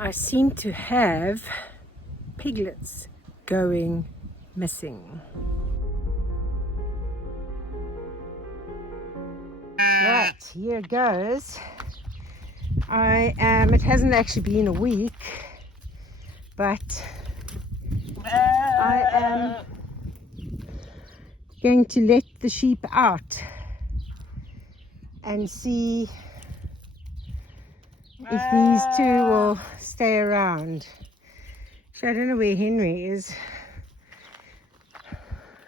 I seem to have piglets going missing. Right, here goes. It hasn't actually been a week, but I am going to let the sheep out and see if these two will stay around. So I don't know where Henry is.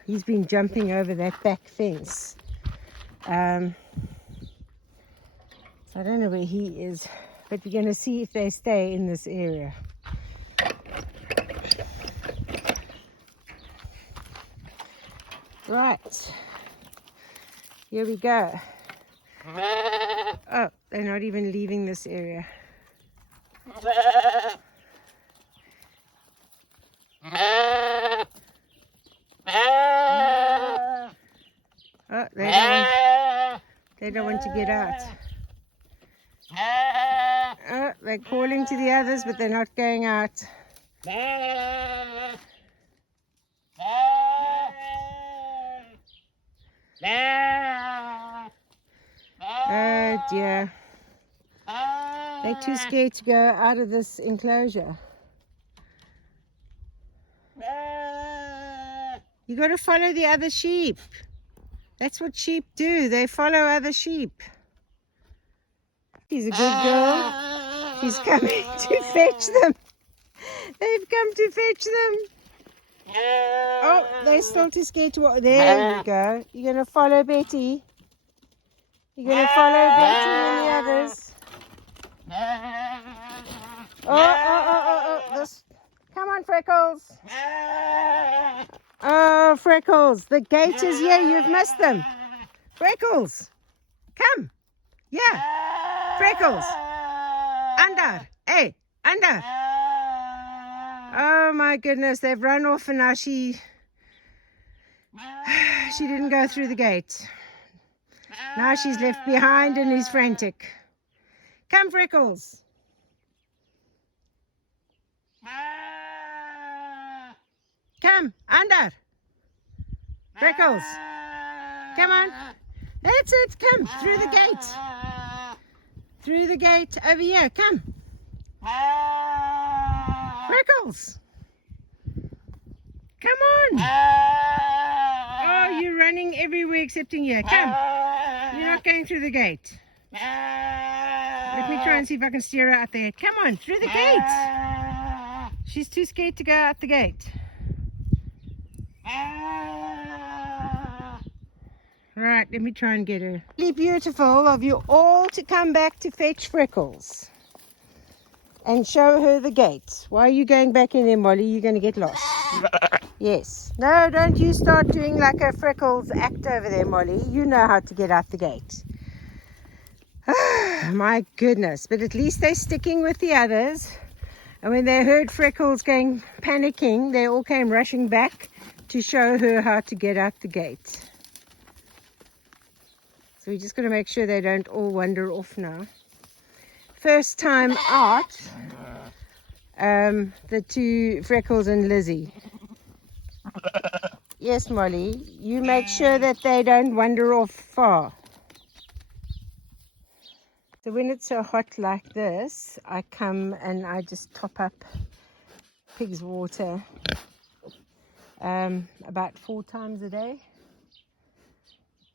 He's been jumping over that back fence. So I don't know where he is, but we're going to see if they stay in this area. Right, here we go. Oh, they're not even leaving this area. Oh, they don't want to get out. Oh, they're calling to the others, but they're not going out. Oh dear. They're too scared to go out of this enclosure. You got to follow the other sheep. That's what sheep do. They follow other sheep. She's a good girl. She's coming to fetch them. They've come to fetch them. Oh, they're still too scared to walk. There you go. You're going to follow Betty. You're going to follow Betty and the others. Oh. This. Come on, Freckles. Oh, Freckles. The gate is here. You've missed them. Freckles. Come. Yeah. Freckles. Under. Hey, under. Oh my goodness, they've run off and now she didn't go through the gate. Now she's left behind and is frantic. Come, Freckles. Come, under. Freckles. Come on. That's it, come, through the gate. Through the gate, over here, come. Freckles. Come on. Oh, you're running everywhere excepting here. Come. You're not going through the gate. Let me try and see if I can steer her out there. Come on, through the gate. She's too scared to go out the gate. Right, let me try and get her. Really beautiful of you all to come back to fetch Freckles and show her the gate. Why are you going back in there, Molly? You're going to get lost. Yes. No, don't you start doing like a Freckles act over there, Molly. You know how to get out the gate. My goodness. But at least they're sticking with the others. And when they heard Freckles going panicking, they all came rushing back to show her how to get out the gate. So we just got to make sure they don't all wander off now. First time out, the two Freckles and Lizzie. Yes, Molly, you make sure that they don't wander off far. So when it's so hot like this, I come and I just top up pig's water about 4 times a day.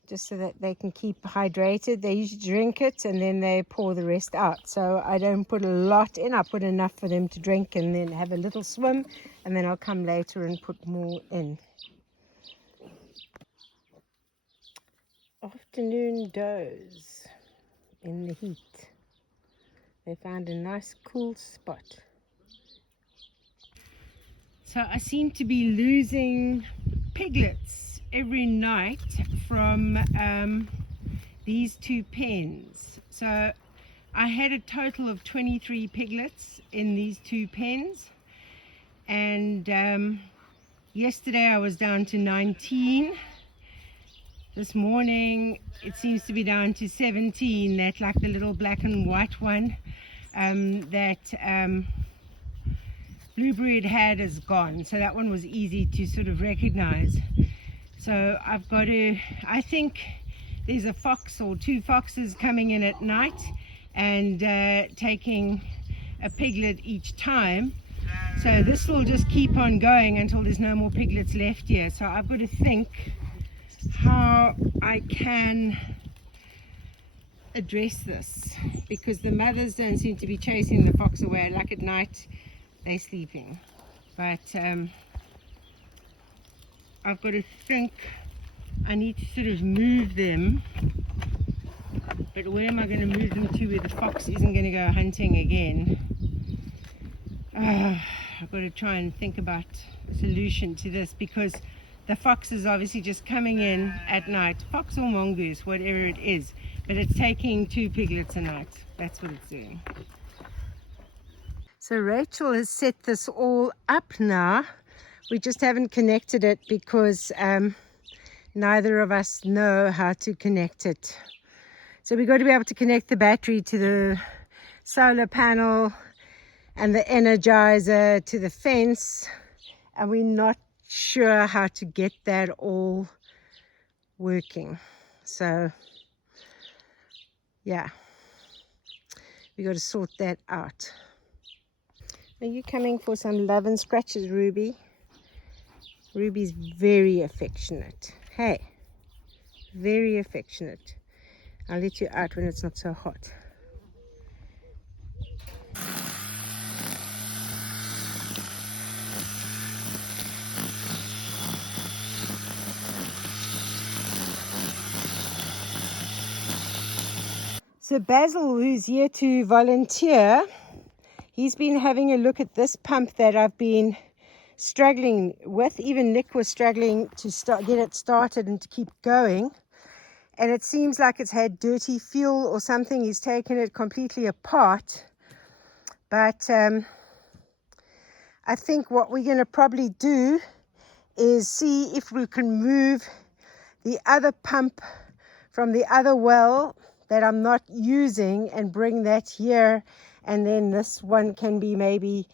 Just so that they can keep hydrated. They usually drink it and then they pour the rest out. So I don't put a lot in. I put enough for them to drink and then have a little swim. And then I'll come later and put more in. Afternoon doze in the heat. They found a nice cool spot. So I seem to be losing piglets every night from these 2 pens. So I had a total of 23 piglets in these 2 pens, and yesterday I was down to 19. This morning it seems to be down to 17. That like the little black and white one that Blueberry had is gone, so that one was easy to sort of recognize. So I've got to, I think there's a fox or two foxes coming in at night and taking a piglet each time. So this will just keep on going until there's no more piglets left here. So I've got to think how I can address this, because the mothers don't seem to be chasing the fox away. Like at night they're sleeping, but I've got to think I need to sort of move them, but where am I going to move them to where the fox isn't going to go hunting again? I've got to try and think about a solution to this, because the fox is obviously just coming in at night, fox or mongoose, whatever it is, but it's taking 2 piglets a night. That's what it's doing. So Rachel has set this all up now. We just haven't connected it because neither of us know how to connect it. So we've got to be able to connect the battery to the solar panel and the energizer to the fence, and we're not sure how to get that all working. So yeah, we got to sort that out. Are you coming for some love and scratches, Ruby? Ruby's very affectionate. Hey, very affectionate. I'll let you out when it's not so hot. So Basil, who's here to volunteer, he's been having a look at this pump that I've been struggling with. Even Nick was struggling to get it started and to keep going. And it seems like it's had dirty fuel or something. He's taken it completely apart. But I think what we're going to probably do is see if we can move the other pump from the other well that I'm not using and bring that here, and then this one can be maybe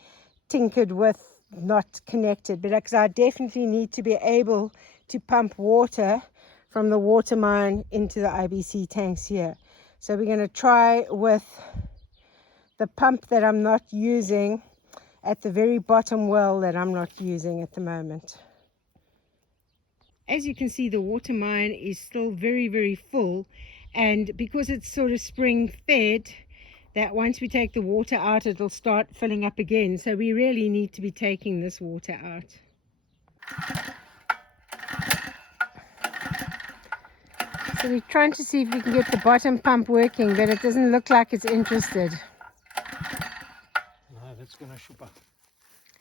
tinkered with, not connected. But because I definitely need to be able to pump water from the water mine into the IBC tanks here. So we're going to try with the pump that I'm not using at the very bottom well that I'm not using at the moment. As you can see, the water mine is still very, very full. And because it's sort of spring fed, that once we take the water out, it'll start filling up again. So we really need to be taking this water out. So we're trying to see if we can get the bottom pump working, but it doesn't look like it's interested. No, that's going to shoop up.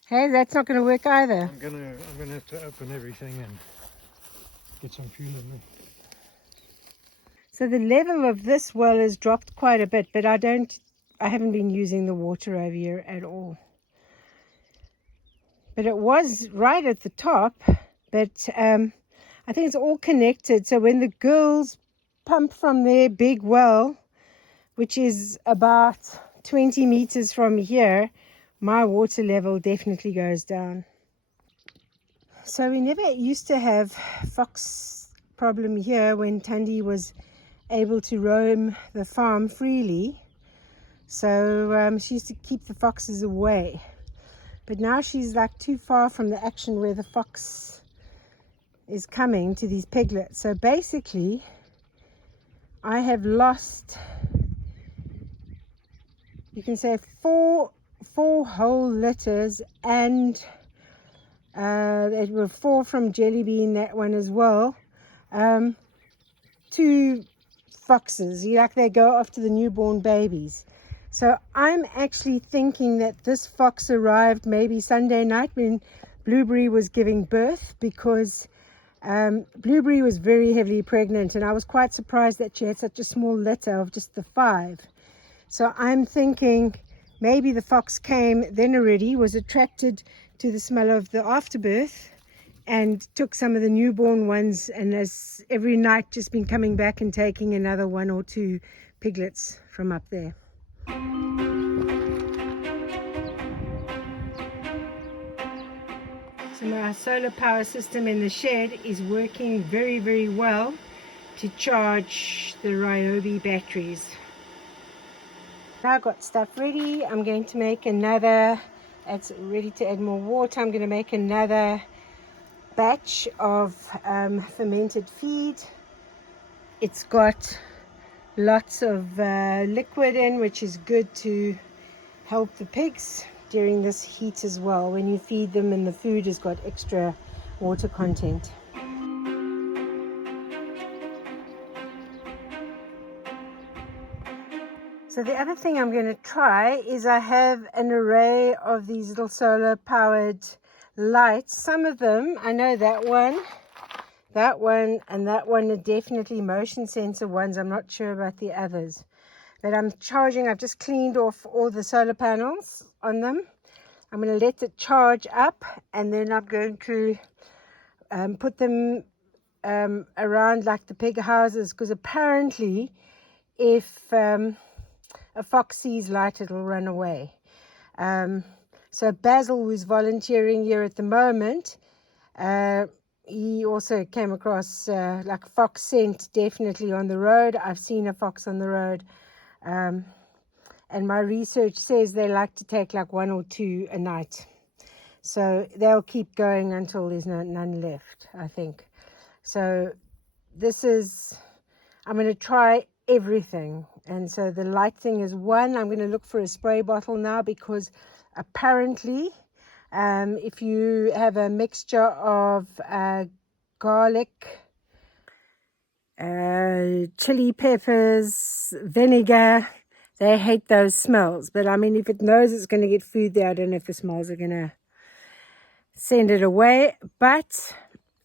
Hey, that's not going to work either. I'm gonna have to open everything and get some fuel in there. So the level of this well has dropped quite a bit, but I haven't been using the water over here at all. But it was right at the top, but I think it's all connected. So when the girls pump from their big well, which is about 20 meters from here, my water level definitely goes down. So we never used to have fox problem here when Tundi was able to roam the farm freely. So she used to keep the foxes away. But now she's like too far from the action where the fox is coming to these piglets. So basically, I have lost, you can say, four whole litters, and there were 4 from Jelly Bean, that one as well. 2 foxes, like they go after the newborn babies. So I'm actually thinking that this fox arrived maybe Sunday night when Blueberry was giving birth, because Blueberry was very heavily pregnant, and I was quite surprised that she had such a small litter of just the 5. So I'm thinking maybe the fox came then already, was attracted to the smell of the afterbirth, and took some of the newborn ones, and has every night just been coming back and taking another 1 or 2 piglets from up there. my solar power system in the shed is working very, very well to charge the Ryobi batteries. Now I've got stuff ready. I'm going to make another, it's ready to add more water. I'm going to make another batch of fermented feed. It's got lots of liquid in, which is good to help the pigs during this heat as well, when you feed them and the food has got extra water content. So the other thing I'm going to try is I have an array of these little solar powered lights. Some of them, I know that one, and that one are definitely motion sensor ones. I'm not sure about the others. But I'm charging, I've just cleaned off all the solar panels on them. I'm going to let it charge up, and then I'm going to put them around like the pig houses, because apparently if a fox sees light, it'll run away. So Basil, who's volunteering here at the moment, he also came across like a fox scent definitely on the road. I've seen a fox on the road. And my research says they like to take like 1 or 2 a night. So they'll keep going until there's none left, I think. So this is, I'm going to try everything. And so the light thing is one. I'm going to look for a spray bottle now, because apparently if you have a mixture of garlic, chili peppers, vinegar, they hate those smells. But I mean, if it knows it's going to get food there, I don't know if the smells are going to send it away. But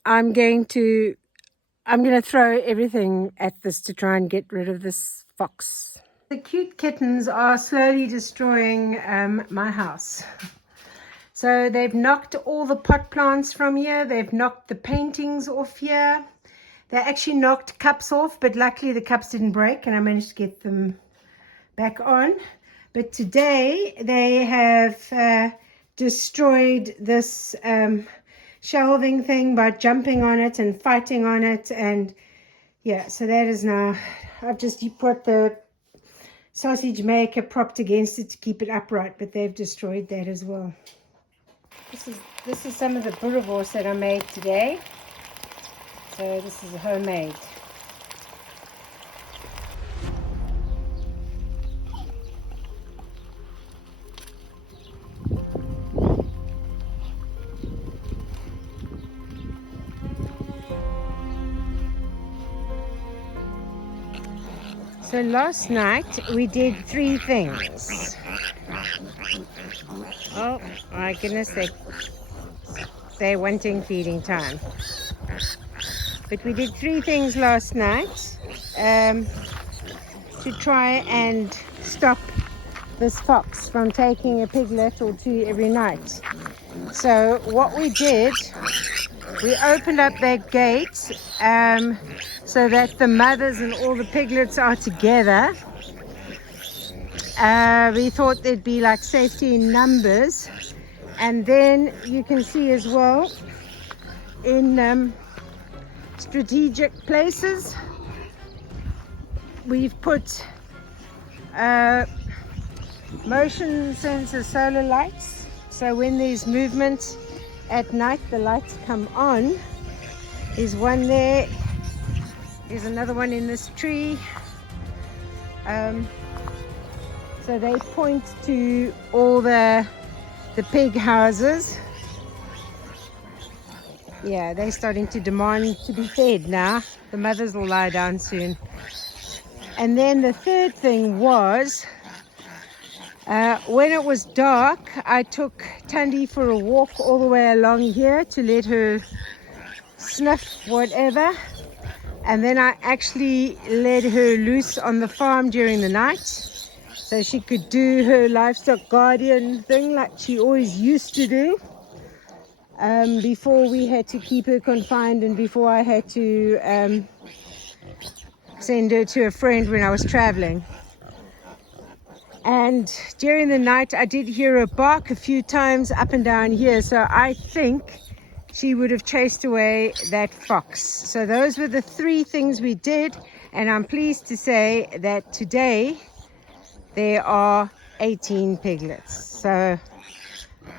I'm going to throw everything at this to try and get rid of this fox. The cute kittens are slowly destroying my house. So they've knocked all the pot plants from here. They've knocked the paintings off here. They actually knocked cups off, but luckily the cups didn't break and I managed to get them back on. But today they have destroyed this shelving thing by jumping on it and fighting on it. And yeah, so that is now, I've just put the sausage maker propped against it to keep it upright, but they've destroyed that as well. This is some of the boerewors that I made today. So this is homemade. So last night we did 3 things. Oh my goodness, they're wanting feeding time. But we did 3 things last night to try and stop this fox from taking a piglet or 2 every night. So what we did, we opened up that gate so that the mothers and all the piglets are together. We thought there'd be like safety in numbers. And then you can see as well in strategic places we've put motion sensor solar lights, so when there's movement at night the lights come on. There's one there, there's another one in this tree. So they point to all the pig houses. Yeah, they're starting to demand to be fed now. The mothers will lie down soon. And then the third thing was, when it was dark, I took Tandy for a walk all the way along here to let her sniff whatever. And then I actually let her loose on the farm during the night, so she could do her livestock guardian thing like she always used to do. Before we had to keep her confined and before I had to send her to a friend when I was traveling. And during the night I did hear her bark a few times up and down here, so I think she would have chased away that fox. So those were the 3 things we did, and I'm pleased to say that today there are 18 piglets. So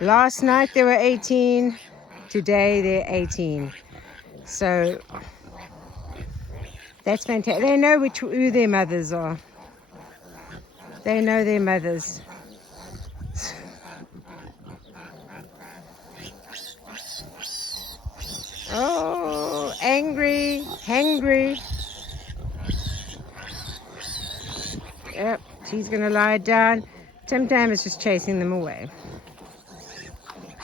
last night there were 18, today there are 18. So that's fantastic. They know who their mothers are. They know their mothers. Oh, angry, hangry. Yep, she's going to lie down. Tim Tam is just chasing them away.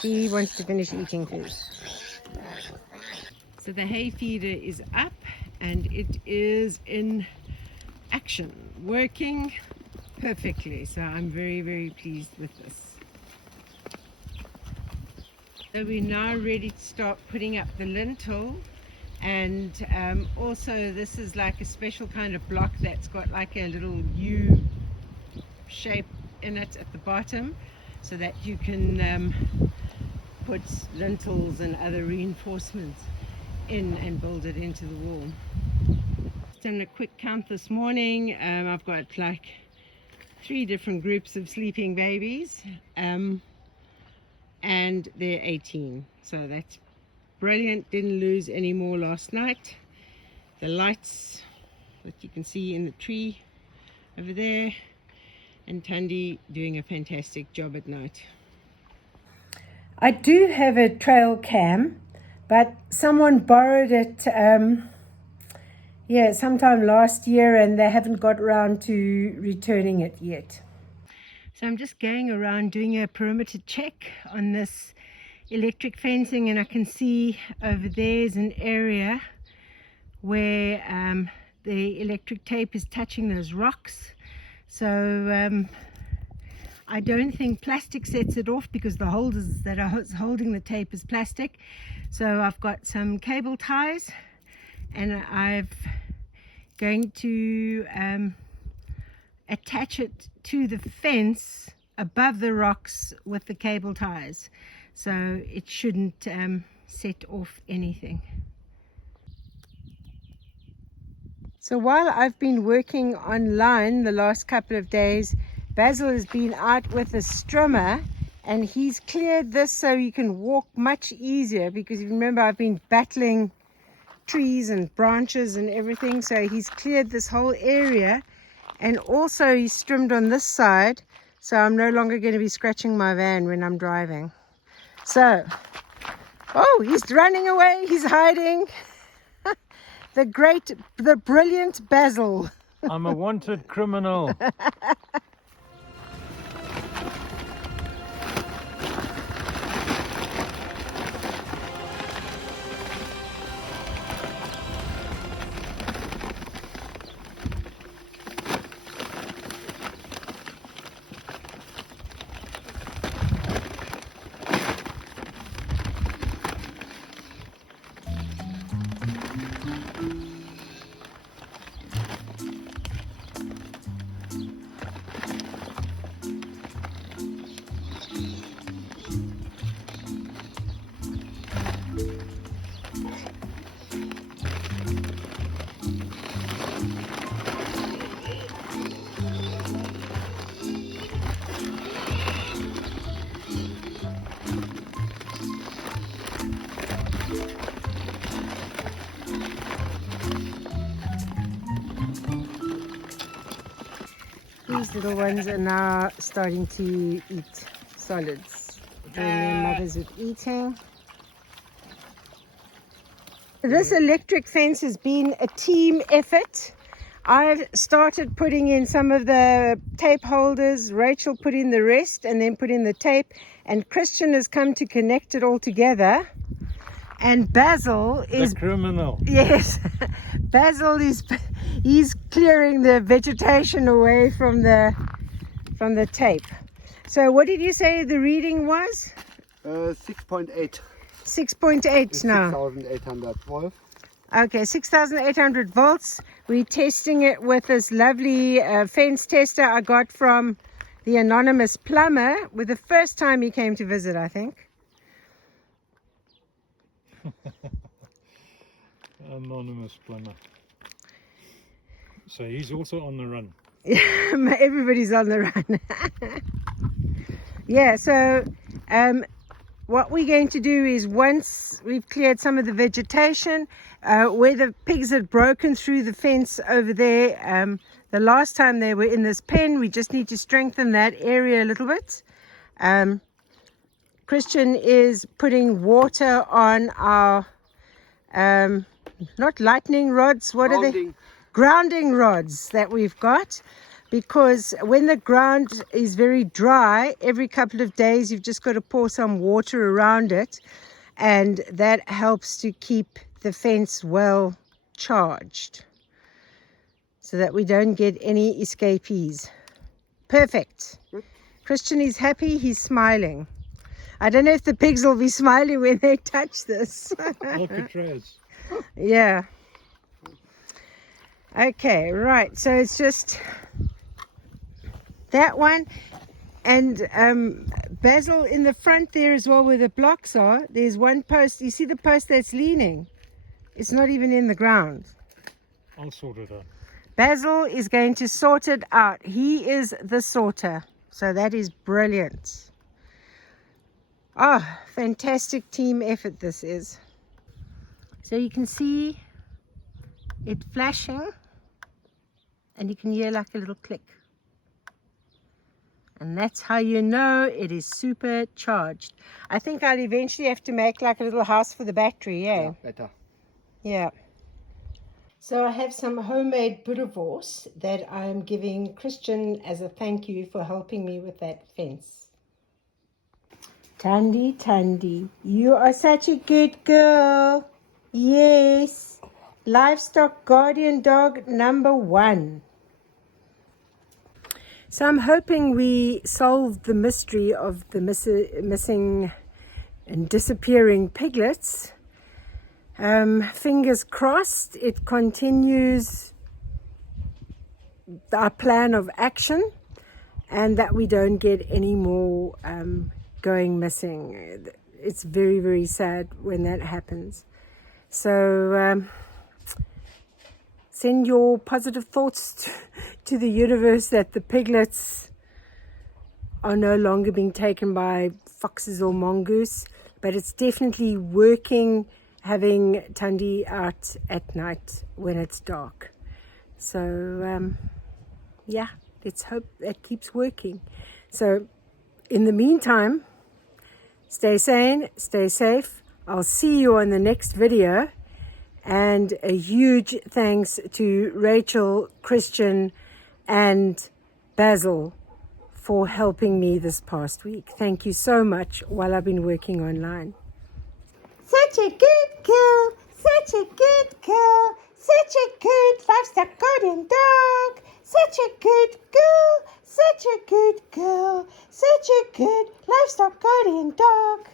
She wants to finish eating food. So the hay feeder is up and it is in action, working perfectly. So I'm very, very pleased with this. So we're now ready to start putting up the lintel, and also this is like a special kind of block that's got like a little U shape in it at the bottom, so that you can put lintels and other reinforcements in and build it into the wall. Done a quick count this morning. I've got like 3 different groups of sleeping babies. And they're 18, so that's brilliant. Didn't lose any more last night. The lights that you can see in the tree over there, and Tundi doing a fantastic job at night. I do have a trail cam, but someone borrowed it sometime last year, and they haven't got around to returning it yet. So I'm just going around doing a perimeter check on this electric fencing, and I can see over there is an area where the electric tape is touching those rocks. So I don't think plastic sets it off, because the holders that are holding the tape is plastic. So I've got some cable ties, and I'm going to attach it to the fence above the rocks with the cable ties, so it shouldn't set off anything. So while I've been working online the last couple of days, Basil has been out with a strimmer, and he's cleared this so you can walk much easier, because if you remember, I've been battling trees and branches and everything. So he's cleared this whole area. And also he's trimmed on this side, so I'm no longer going to be scratching my van when I'm driving. So, oh, he's running away, he's hiding. The brilliant Basil. I'm a wanted criminal. These little ones are now starting to eat solids, doing their mothers with eating. This electric fence has been a team effort. I've started putting in some of the tape holders, Rachel put in the rest, and then put in the tape, and Christian has come to connect it all together. And Basil is the criminal. Yes, Basil he's clearing the vegetation away from the tape. So what did you say the reading was? 6.8. 6.8 now. 6,800 volt. Okay, 6,800 volts. We're testing it with this lovely fence tester I got from the anonymous plumber with the first time he came to visit, I think. Anonymous plumber. So he's also on the run. Everybody's on the run. Yeah, so what we're going to do is, once we've cleared some of the vegetation, where the pigs had broken through the fence over there, the last time they were in this pen, we just need to strengthen that area a little bit. Christian is putting water on our, not lightning rods, what are they? Grounding rods that we've got, because when the ground is very dry, every couple of days you've just got to pour some water around it, and that helps to keep the fence well charged so that we don't get any escapees. Perfect. Good. Christian is happy, he's smiling. I don't know if the pigs will be smiling when they touch this. Alcatraz. Yeah. Okay, right, so it's just that one, and Basil in the front there as well, where the blocks are, there's one post. You see the post that's leaning? It's not even in the ground. I'll sort it out. Basil is going to sort it out. He is the sorter, so that is brilliant. Oh, fantastic team effort this is. So you can see it flashing, and you can hear like a little click, and that's how you know it is supercharged. I think I'll eventually have to make like a little house for the battery. Yeah, better. Yeah. So I have some homemade boerewors that I'm giving Christian as a thank you for helping me with that fence. Tandy, Tandy, you are such a good girl. Yes. Livestock guardian dog number 1. So I'm hoping we solved the mystery of the missing and disappearing piglets. Fingers crossed it continues our plan of action, and that we don't get any more going missing. It's very, very sad when that happens. So send your positive thoughts to the universe that the piglets are no longer being taken by foxes or mongoose, but it's definitely working having Tandy out at night when it's dark. So yeah, let's hope that keeps working. So in the meantime, stay sane, stay safe. I'll see you on the next video. And a huge thanks to Rachel, Christian, and Basil for helping me this past week. Thank you so much while I've been working online. Such a good girl, such a good girl, such a good livestock guardian dog, such a good girl, such a good girl, such a good livestock guardian dog.